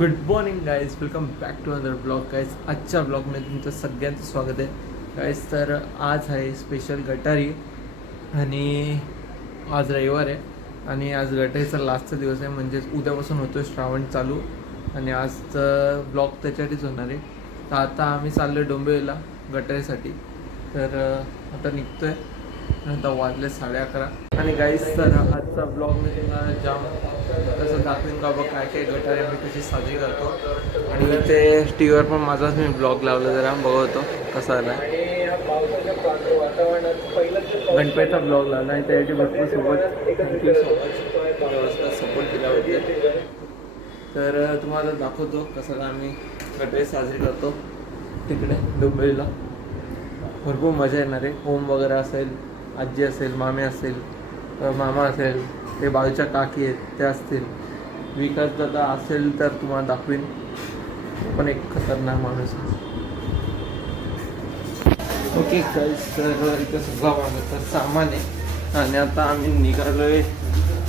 Good morning guys, welcome back to other blog guys. आजच्या ब्लॉगमध्ये तुमचं सगळ्यांचं स्वागत आहे गाईज. तर आज आहे स्पेशल गटारी आणि आज रविवार आहे आणि आज गटारीचा लास्टचा दिवस आहे, म्हणजेच उद्यापासून होतो श्रावण चालू आणि आजचं ब्लॉग त्याच्यासाठीच होणार आहे. तर आता आम्ही चाललो आहे डोंबिवलीला गटारीसाठी. तर आता निघतो आहे. आता वाजले 11:30 आणि गाईज तर आजचा ब्लॉग मी तुम्हाला जाम तसं दाखवेन का बघ काय काय गटारी मी कशी साजरी करतो. आणि ते टी व्हीवर पण माझाच मी ब्लॉग लावला, जरा बघतो कसा आला. गणपतीचा ब्लॉग लावला आणि त्यासाठी भरपूर सोबत थँक्यू सो मच सपोर्ट केल्याबद्दल. तर तुम्हाला दाखवतो कसं आम्ही गणपती साजरी करतो तिकडे डोंबिवलीला. भरपूर मजा येणार आहे. होम वगैरे असेल, आजी असेल, मामी असेल, मामा असेल, ते बाजूच्या काकी आहेत त्या असतील, विकास दादा असेल तर तुम्हाला दाखवीन. पण एक खतरनाक माणूस आहे. ओके गाईस, तर इथं सगळं माझं तर सामान आहे आणि आता आम्ही निघालो आहे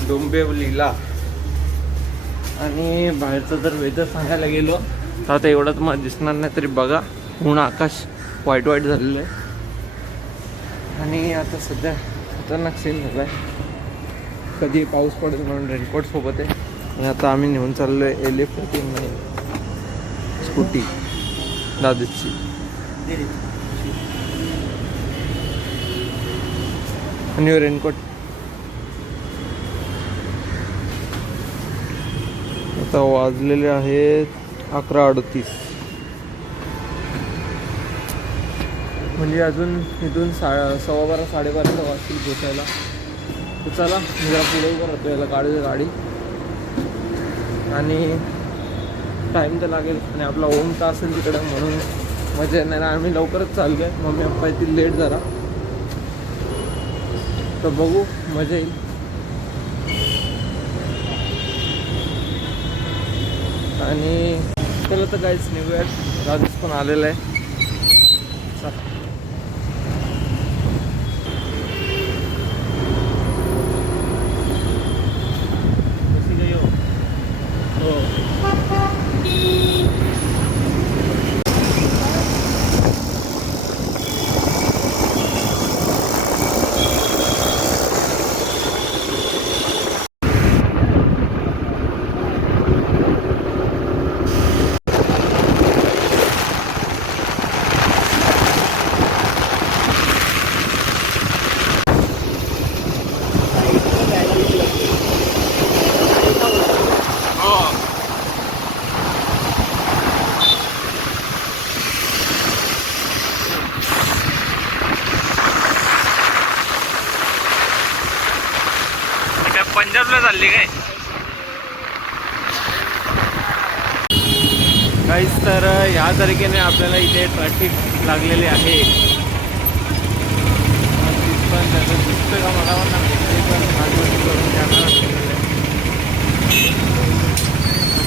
डोंबिवलीला. आणि बाहेरचं जर वेदर सांगायला गेलो तर आता एवढं तुम्हाला दिसणार नाही, तरी बघा पूर्ण आकाश व्हाईट झालेलं आहे. आणि आता सध्या खतरनाक सीन झाला आहे, कधी पाऊस पडेल म्हणून रेनकोट सोबत आहे. आणि आता आम्ही नेऊन चाललो आहे LF14 स्कूटी दादूची. आणि रेनकोट आता वाजलेले आहेत 11:38, म्हणजे अजून इथून 12:15 12:30 वाजतील पोचायला. तर चला मी जरा पुढे उभं राहतो, याला गाडी आणि टाईम तर लागेल आणि आपला ओम तर असेल तिकडं म्हणून मजा येणार. आम्ही लवकरच चाललो आहे, मम्मी पप्पा येतील लेट जरा, तर बघू मजा येईल. आणि चला तर काहीच निघूयात, राजूस पण आलेला आहे. चला पंजाबला चालली काय काहीच. तर ह्या तारखेने आपल्याला इथे ट्रॅफिक लागलेले आहे. पण त्याचं दिसतं का मला पण करून कॅमेरा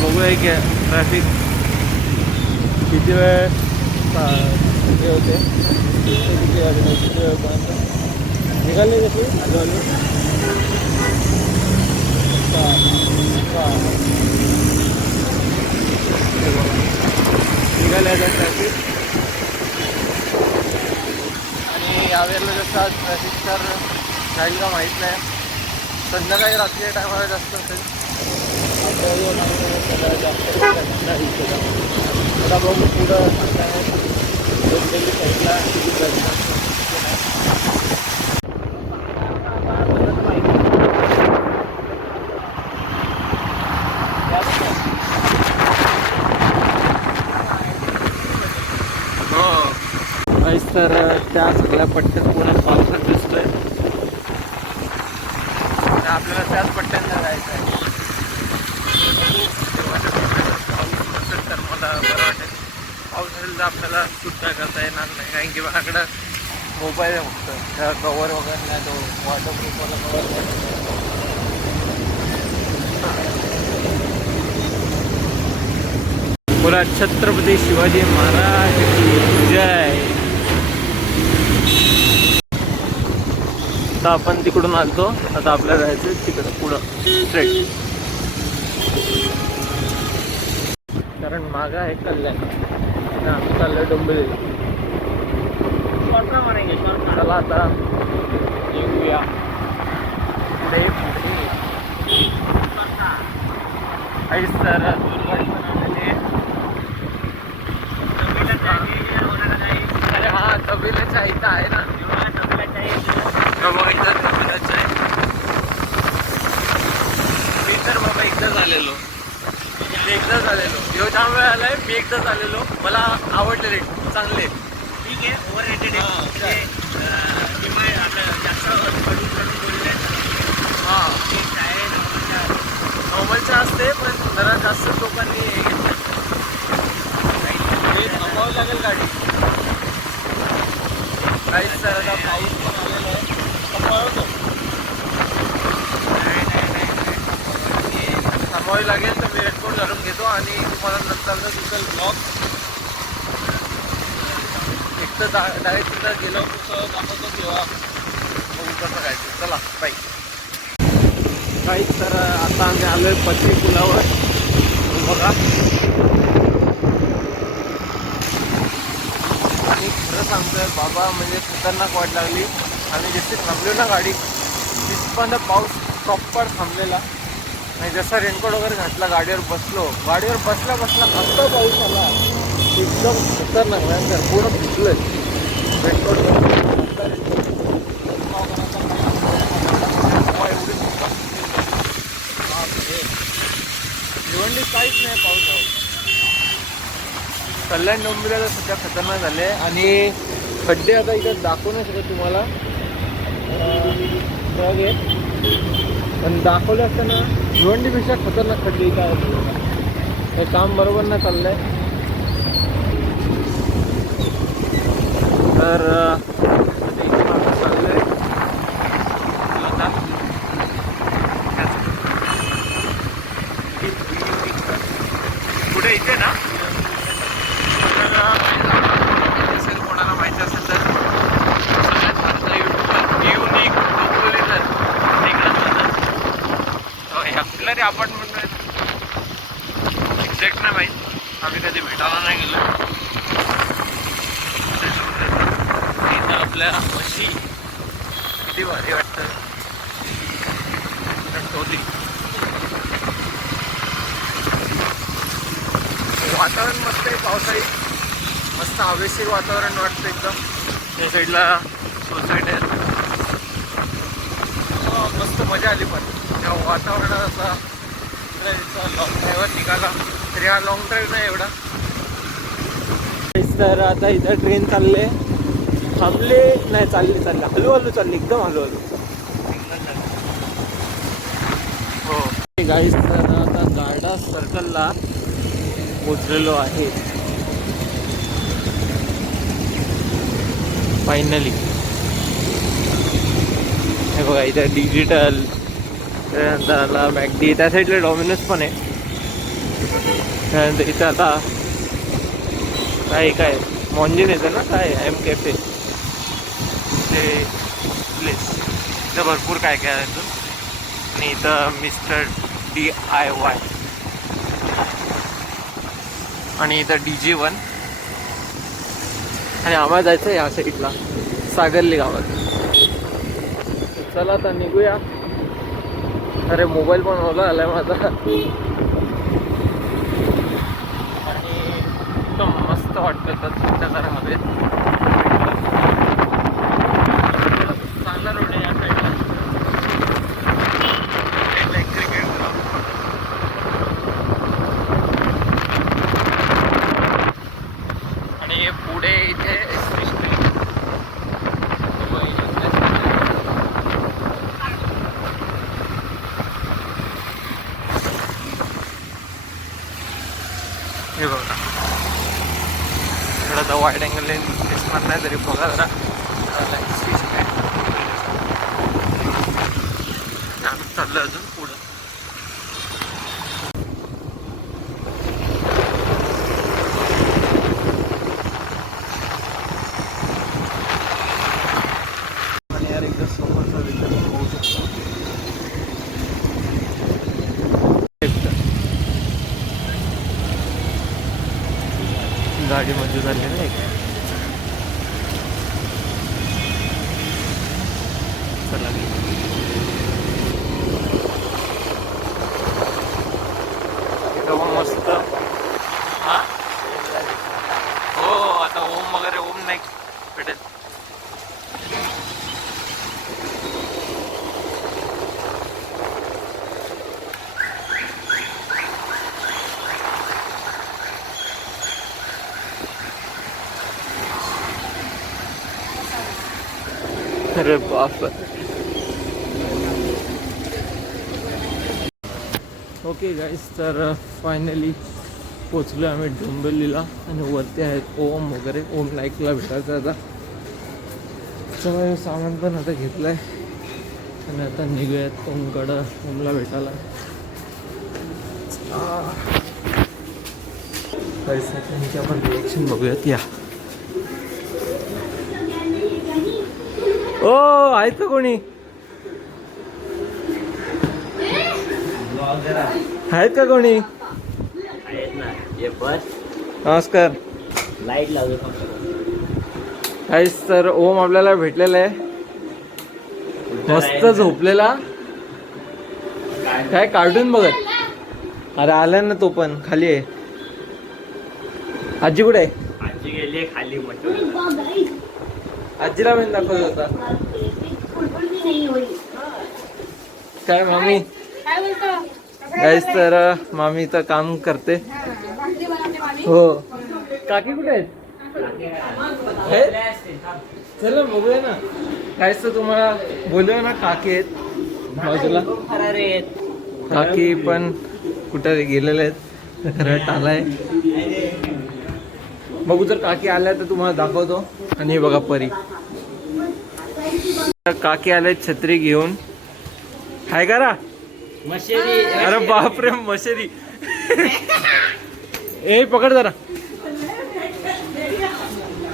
बघूया की ट्रॅफिक किती वेळ हे होते, किती वेळपर्यंत निघाले कशी आलो निघाल्या ट्रॅफिक. आणि यावेळेला जसं आज ट्रॅफिक तर राहील का माहीत नाही. संध्याकाळी रात्रीच्या टायमाला जास्त असेल, आता बघू पुढं डोंबिवली साईडला तर त्या सगळ्या पट्ट्यात पुण्यात पावसात दिसतोय. आपल्याला त्याच पट्ट्यांना जायचं आहे. पाऊस तर मला बरं वाटेल. पाऊस असेल तर आपल्याला सुद्धा करता येणार नाही, कारण की माझ्याकडं मोबाईल आहे फक्त, त्या कवर वगैरे नाही, तो वॉटरप्रूफवाला कवर नाही. बोला छत्रपती शिवाजी महाराज की जय. आता आपण तिकडून आलतो, आता आपल्याला जायचं तिकडं पुढं स्ट्रेट. कारण मागं आहे कल्याण आणि आम्ही चाललोय डोंबिवली. चला आता येऊया पुढे पुढे. काहीच तर अरे हा तबेल्याच्या इथं आहे ना. तबेल्याचं आहे. मी तर बाबा एकदाच आलेलो. ह्यो जाम वेळ आलाय. मी एकदाच आलेलो. मला आवडले रेट चांगले. ठीक आहे. ओव्हर रेटेड आहे. हां नॉर्मलच्या असते पण जरा जास्त लोकांनी हे घेतलं. हे थांबावं लागेल गाडी. काहीच तर आता पाऊस पण आलेला आहे. थांबावतो थांबावी लागेल तर मी हेडफोन घालून घेतो आणि तुम्हाला नंतर दिसेल ब्लॉग. एक तर डायरेक्ट तिथं गेलो कसं दाखवतो तेव्हा बघू कसं करायचं. चला बाय. काहीच तर आता आम्ही आलो आहे पत्री पुलावर. बघा आणि खरं सांगतोय बाबा म्हणजे खतरनाक वाट लागली. आम्ही जशी थांबलो ना गाडी तिथपर्यंत पाऊस प्रॉपर थांबलेला. आणि जसा रेनकोट वगैरे घातला गाडीवर बसलो. गाडीवर बसला आता पाऊस आला एकदम खतरनाक. भयंकर पूर्ण भिजलोय. रेनकोट भिवंडी काहीच नाही पाऊस. कल्याण डोंबिवली तर सध्या खतरनाक झाले आणि खड्डे आता इथे दाखवू नाही शकत तुम्हाला. पण दाखवले असताना भिवंडीपेक्षा खतरनाक खड्डे इथं आहेत. हे काम बरोबर नाही चाललंय. तर चाललंय पुढे इथे ना. असेल कोणाला माहिती असेल तर सगळ्यात भारतात युट्यूबवर युनिक डोंबिवली तर ह्या कुठल्या रे अपार्टमेंट एक्झॅक्ट नाही माहीत. आम्ही कधी भेटायला नाही गेलो. इथं आपल्या म्हशी किती भारी वाटतं. टोली वातावरण मस्त आहे. पावसाळी मस्त हवेशीर वातावरण वाटतं एकदम. त्या साईडला सोसायटी आहे. मस्त मजा आली. पण त्या वातावरणात असा लॉंग ड्राईव्हर निघाला तरी हा लॉंग ड्राईव्ह नाही एवढा. तर आता इथं ट्रेन चालले. थांबले नाही. चालले हळूहळू चालली एकदम हळूहळू. हो गाईस तर आता गार्डा सर्कलला पोचलेलो आहे फायनली. हे बघा इथं डिजिटल त्यानंतर आला मॅकडी. त्या साईडला डॉमिनोज पण आहे. त्यानंतर इथं आता काय मॉन्जिन येतं ना काय एम कॅफे ते प्लेस. इथं भरपूर काय आहे अजून. आणि इथं मिस्टर DIY आणि इथं DJ1. आणि आम्हाला जायचं आहे या साईडला सागरली गावात. चला आता निघूया. अरे मोबाईल पण ओला आलाय माझा. आणि एकदम मस्त वाटतं तर तुमच्या घरामध्ये. चांगला रोड आहे या साईडला. क्रिकेट आणि पुढे इथे हे बघा इकडं तर वाईड अँगल दिसणार नाही तरी बघा जरा चाललं अजून पुढं. आणि यार एकदा समोरचा विचार होऊ शकतो. गाडीमध्ये झाले नाही का. चला मस्त. हो आता ओम वगैरे ओम नाही भेटेल. अरे बाप. ओके गाईस, तर फायनली पोचलो आम्ही डोंबिवलीला आणि वरती आहेत ओम वगैरे. ओम नाईकला भेटायचं आता. सगळं सामान पण आता घेतलं आहे आणि आता निघूयात ओमकडं, ओमला भेटायला. त्यांची आपण रिएक्शन बघूयात. या ओ आहेत का कोणी? आहेत का कोणी? नमस्कार. लाईट लावतो काहीच. तर ओम आपल्याला भेटलेला आहे, मस्त झोपलेला. काय कार्टून बघत. अरे आला ना तो पण. खाली आहे. आजी कुठे आहे? आजी गेली खाली. आजीला पण दाखवत होता. काय मामी? काहीच. तर मामी तर काम करते. हो. काकी कुठे आहेत? चला बघूया ना. काहीच तर तुम्हाला बोललो ना, काकी आहेत बाजूला. काकी पण कुठे गेलेले आहेत. घरात आलाय. बघू जर काकी आल्या तर तुम्हाला दाखवतो. आणि बघा परी. काकी आले छत्री घेऊन. हाय करा मशेरी. अरे बापरे मशेरी. ए पकड जरा.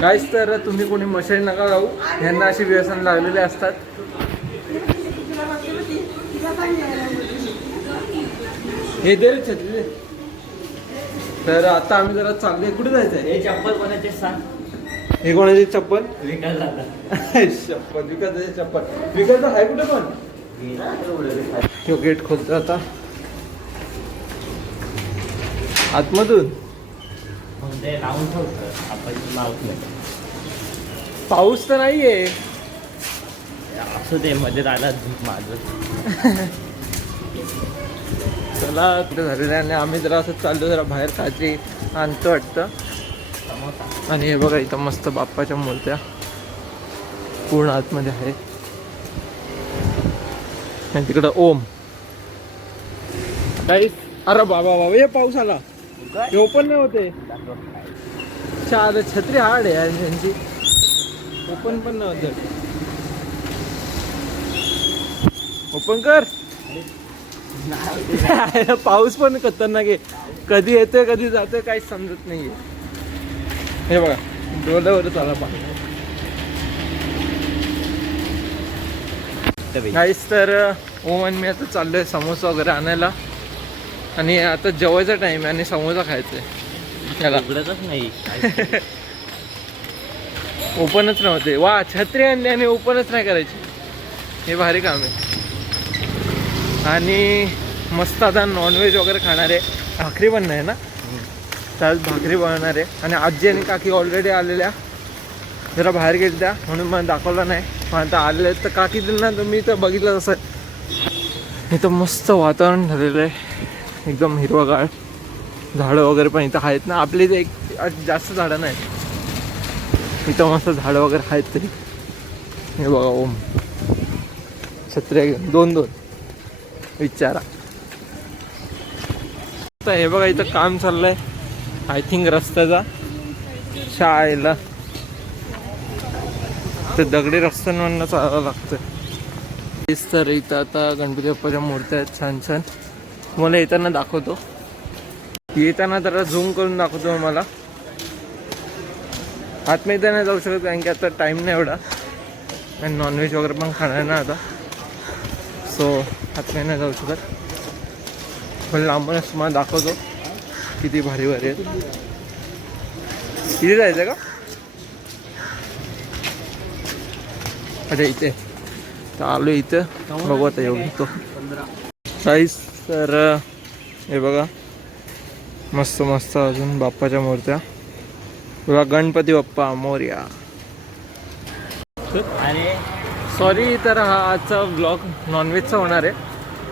काहीच. तर तुम्ही कोणी मशेरी नका लावू. यांना अशी व्यसन लागलेले असतात. हे दे रे छत्री दे. तर आता आम्ही जरा चाललोय. कुठे जायचंय? हे चप्पल कोणाचे सांग. हे कोणाची चप्पल? विकास जाता. चप्पल विकायचं. चप्पल विकायचं आहे कुठे पण. तो गेट खोलतो आता आतमधून. लावून ठेवतं आपण. लावत पाऊस तर नाहीये. असू दे. मध्ये राहिला माझं. चला कुठे झालेलं आहे. आणि आम्ही जरा असं चाललो, जरा बाहेर काहीतरी आणतो वाटतं. आणि हे बघा इथं मस्त बाप्पाच्या मूर्त्या पूर्ण आतमध्ये आहे. आणि तिकडं ओम. काहीच. अरे बाबा बाबा हे पाऊस आला. हे ओपन नाही होते. छत्री हार्ड आहे यार यांची. ओपन पण नाही होत. ओपन कर. पाऊस पण खतरनाक आहे. कधी येतोय कधी जातोय काहीच समजत नाहीये. हे बघा डोल्यावरच आला पाणी. काहीच. तर ओम आणि मी आता चाललोय समोसा वगैरे आणायला. आणि आता जेवायचा टाइम आहे आणि समोसा खायचा आहे. याला उघडतच नाही. ओपनच नव्हते. वा छत्री आणली आणि ओपनच नाही करायची. हे भारी काम आहे. आणि मस्त आता नॉनव्हेज वगैरे खाणार आहे. भाकरी पण नाही ना, त्यात भाकरी बनवणार आहे. आणि आजी आणि काकी ऑलरेडी आलेल्या. जरा बाहेर गेल्या म्हणून मला दाखवलं नाही. पण आता आलेले तर काकी ना तुम्ही तर बघितलं तसं. इथं मस्त वातावरण झालेलं आहे. एकदम हिरवगाळ. झाडं वगैरे पण इथं आहेत ना. आपली इथे एक जास्त झाडं नाहीत. इथं मस्त झाडं वगैरे आहेत तरी. हे बघा ओम छत्र्या घेऊन दोन विचारा. तर हे बघा इथं काम चाललंय. आय थिंक रस्त्याचा. शाळेला तर दगडी रस्त्यांवरनं चालावं लागतं. तेच तर इथं आता गणपती बाप्पाच्या मूर्त्या आहेत छान छान. तुम्हाला येताना दाखवतो. येताना जरा झूम करून दाखवतो मला. आतमध्ये नाही जाऊ शकत कारण की आता टाईम नाही एवढा. आणि नॉनव्हेज वगैरे पण खाणार ना आता. सो आतमध्ये नाही जाऊ शकत. पण लांबूनच तुम्हाला दाखवतो किती भारी भारी आहेत. इथे जायचं का? अच्छा इथे तर आलो इथं. बघू आता येऊ तो साईज. तर हे बघा मस्त मस्त अजून बाप्पाच्या मूर्त्या. बघा गणपती बाप्पा मोरया. आणि सॉरी, तर हा आजचा ब्लॉग नॉनव्हेजचा होणार आहे,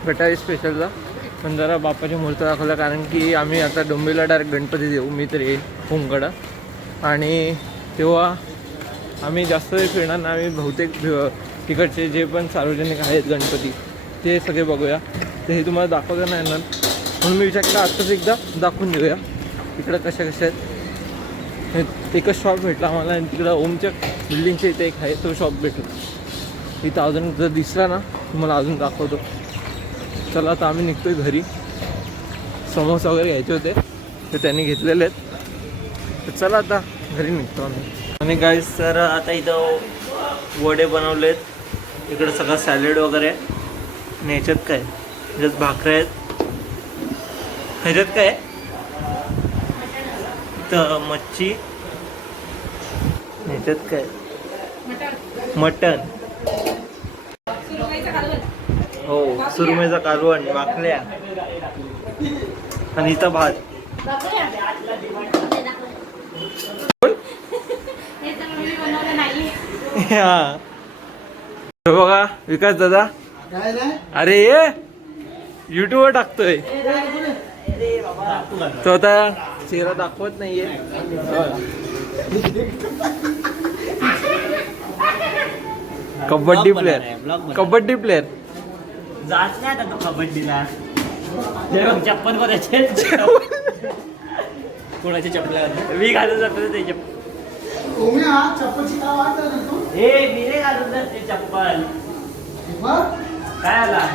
गटारी स्पेशलचा. पण जरा बाप्पाच्या मूर्त्या दाखवल्या कारण की आम्ही आता डोंबिवलीला डायरेक्ट गणपती देऊ. मी तर येईल होमकडं आणि तेव्हा आम्ही जास्त वेळ फिरणार ना. आम्ही बहुतेक तिकडचे जे पण सार्वजनिक आहेत गणपती ते सगळे बघूया. ते हे तुम्हाला दाखवता नाही येणार म्हणून मी विचार केला आत्ताच एकदा दाखवून देऊया इकडं कशा कशा आहेत. एकच शॉप भेटला आम्हाला आणि तिकडं ओमच्या बिल्डिंगच्या इथे एक आहे तो शॉप भेटला. इथं अजून जर दिसला ना तुम्हाला अजून दाखवतो. चला आता आम्ही निघतोय घरी. समोसा वगैरे घ्यायचे होते ते त्यांनी घेतलेले आहेत. तर चला आता घरी निघतो आम्ही. आणि गाईस तर आता इथं वडे बनवलेत. इकडं सगळं सॅलेड वगैरे. आणि ह्याच्यात काय ह्याच्यात भाकऱ्या आहेत. ह्याच्यात काय तर मच्छी. ह्याच्यात काय मटन. हो सुरमईचा कालवण भाकऱ्या आणि इथं भात. हा बघा विकास दादा. अरे ये युट्यूबवर टाकतोय तो आता चेहरा दाखवत नाहीये. कबड्डी प्लेअर. कबड्डी प्लेअर जात नाही आता तो कबड्डीला. चप्पल कोणाचे कोणाची चप्पल मी घालून जातो ते चप्पल. हे मी नाही घालून जात ते चप्पल. काय आला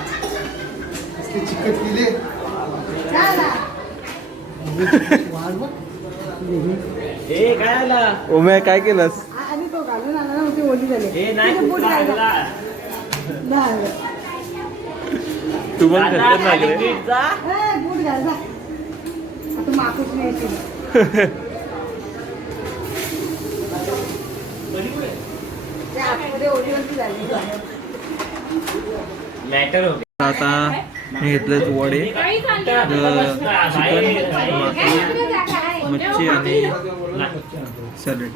हे काय आला ओम्या काय केलंस? हे नाही खूप चांगला. तू पण खतर नाही रे. मॅटर होते. आता मी घेतले वडे, चिकन, मच्छी आणि सॅलेड.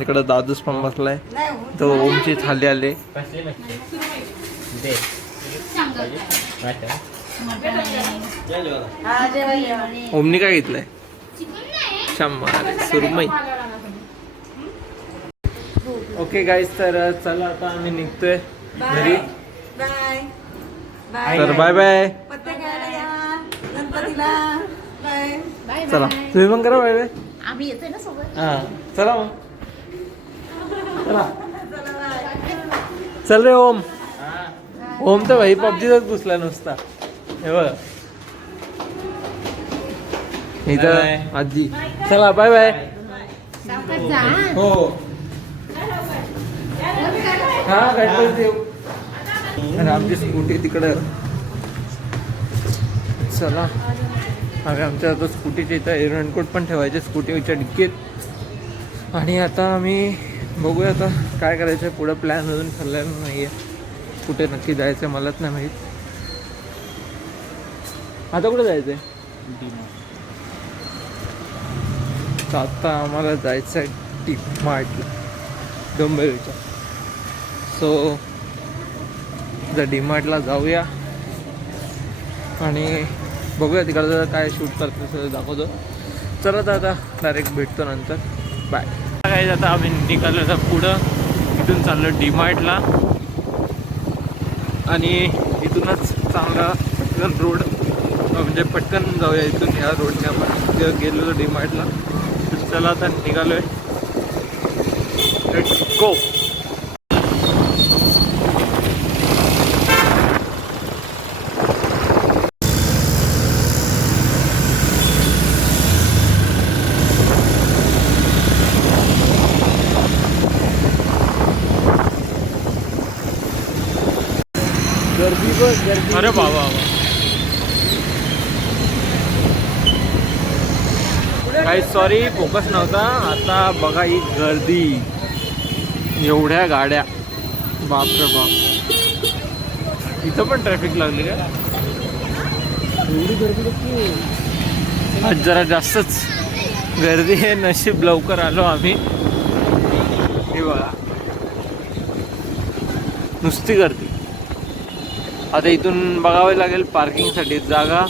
इकडं दादूस पण बसलाय. तो ओमची थाली आले. ओमनी काय घेतलंय? शंभर सुरमई. ओके गाईज तर चला आता आम्ही निघतोय घरी. तर बाय बाय. चला तुम्ही पण करा बाय बाय. आम्ही येतोय ना सोबत. हा चला मग. चला चल रे ओम. ओम तर भाई पबजीतच घुसला नुसता. हे बघ इथं आजी. चला बाय बाय. हो हा गणपती देव. आणि आमची स्कूटी तिकडं. चला आम्ही आमच्या आता स्कूटीच्या इथं रेनकोट पण ठेवायचे स्कूटीच्या डिक्कीत. आणि आता आम्ही बघूया आता काय करायचं आहे पुढं. प्लॅन अजून ठरलेला नाही आहे कुठे नक्की जायचं आहे मलाच नाही माहीत. आता कुठे जायचं आहे? तर आता आम्हाला जायचं आहे डीमार्टला डोंबिवलीच्या. सो जर डीमार्टला जाऊया आणि बघूया तिकडचं काय शूट करतो सगळं दाखवतो. चला तर आता डायरेक्ट भेटतो नंतर. बाय. काय आता आम्ही निघालो तर पुढं इथून चाललो डीमार्टला. आणि इथूनच चांगला पटकन रोड म्हणजे पटकन जाऊया इथून. ह्या रोडने आपण गेलो डीमार्टला. तर चला आता निघालो आहे. Let's go. गर्दी बघ गर्दी. अरे बाबा काही सॉरी फोकस नव्हता. आता बघा ही गर्दी, एवढ्या गाड्या, बापरे बाप. इथं पण ट्रॅफिक लागली का? एवढी गर्दी नक्की आज जरा जास्तच गर्दी आहे. नशीब लवकर आलो आम्ही. हे बघा नुसती गर्दी. आता इथून बघावे लागेल पार्किंगसाठी जागा.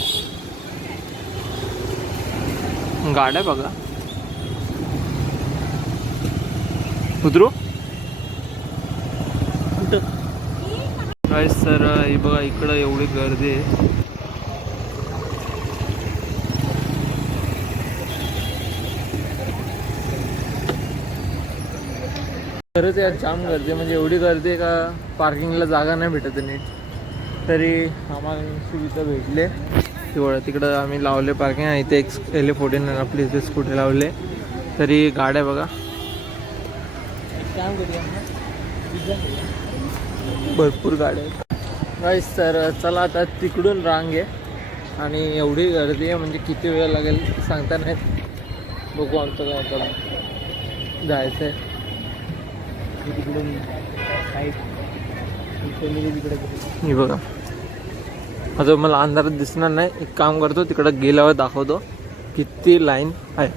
गाड्या बघा. उतरू काय सर. हे बघा इकडं एवढी गर्दी आहे. खरंच यार जाम गर्दी, म्हणजे एवढी गर्दी आहे का पार्किंगला जागा नाही भेटत नीट. तरी आम्हाला सुविधा भेटले तेवढं. तिकडं आम्ही लावले पार्किंग. इथे एक LA14 आपली इथे स्कूटी लावले. तरी गाड्या बघा भरपूर गाड्या आहेत गाईस. तर चला आता तिकडून रांग आहे आणि एवढी गर्दी आहे म्हणजे किती वेळ लागेल सांगता नाही. बघू आमचं काय आता जायचं आहे तिकडून. हे बघा आता मला अंधारात दिसणार नाही. एक काम करतो तिकडं गेल्यावर दाखवतो किती लाईन आहे.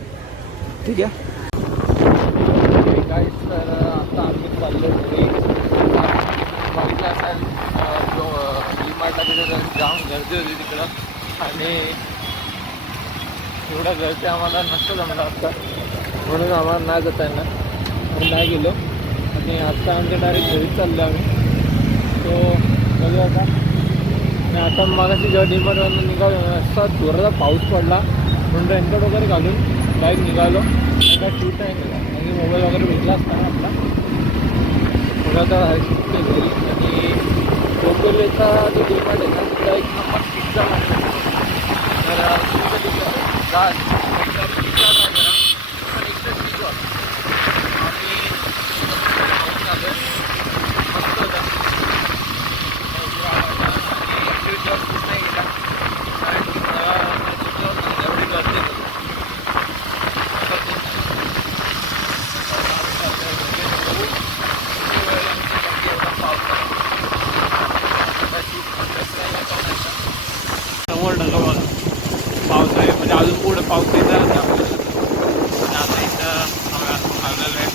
ठीक आहे गाईस. तर आता आम्ही चाललो घरी. बघितलं असेल डीमार्टला तिकडे जाम गर्दी होती तिकडं आणि एवढा गर्दी आम्हाला नसतं जमलं आता, म्हणून आम्हाला नाही जाता येणार म्हणून नाही गेलो. आणि आत्ता आमच्या डायरेक्ट घरीच चाललो आम्ही. तो बघूया आता. आणि आता मागाशी जेव्हा डीमार्टवरून निघालो असा जोराचा पाऊस पडला म्हणून रेनकोट वगैरे घालून डायरेक्ट निघालो. आता शूट नाही केला म्हणजे मोबाईल वगैरे भेटला असता आपला. मग आता शूट घरी. आणि कोकलेचा जो डीमार्ट आहे ना तिथला एक नंबर पिझ्झा म्हणतो. तर पिझ्झा पिझ्झा नाही करा पण एकदा पिझ्झा आणि मस्त होता. नाही गेला कारण एवढी गर्दी होती. समोर ढगा बघा पाऊस आहे म्हणजे अजून पुढे पाऊस येत आहे. आता इथं लागलेलं आहे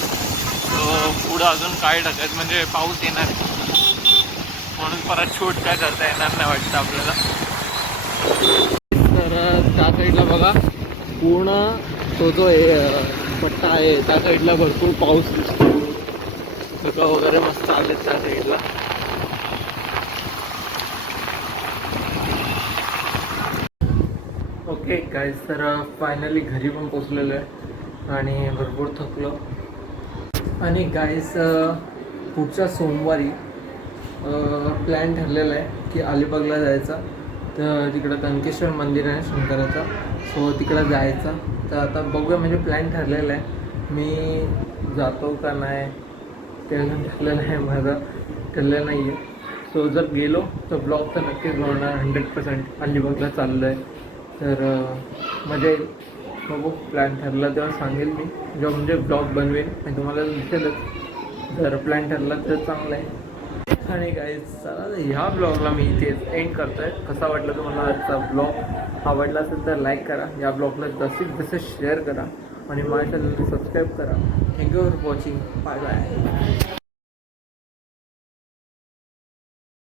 तो पुढं अजून काही ढगात म्हणजे पाऊस येणार आहे म्हणून परत शूट काय करता येणार नाही वाटतं आपल्याला. तर त्या साईडला बघा पूर्ण तो जो पट्टा आहे त्या साईडला भरपूर पाऊस दिसतो. ढगा वगैरे मस्त आले त्या साईडला. Okay guys. तर फायनली घरी पण पोचलेलो आहे आणि भरपूर थकलो. आणि गाईज पुढच्या सोमवारी प्लॅन ठरलेला आहे की अलिबागला जायचा. तर तिकडं तनकेश्वर मंदिर आहे शंकराचा, सो तिकडं जायचा. तर आता बघूया म्हणजे प्लॅन ठरलेला आहे. मी जातो का नाही ते अजून ठरलेलं आहे, माझं ठरलेलं नाही आहे. सो जर गेलो तर ब्लॉग तर नक्कीच बनवणार 100%. अलिबागला चाललो आहे तर मजा येईल. बघू प्लॅन ठरला तेव्हा सांगेल मी, जेव्हा म्हणजे ब्लॉग बनवेन आणि तुम्हाला दिसेलच जर प्लॅन ठरला तर चांगलं आहे. आणि गाईज चला ह्या ब्लॉगला मी इथेच एंड करतो आहे. कसा वाटला तुम्हाला आजचा ब्लॉग? आवडला असेल तर लाईक करा, या ब्लॉगला जास्तीत जास्त शेअर करा आणि माझ्या चॅनलला सबस्क्राईब करा. Thank you for watching. Bye bye.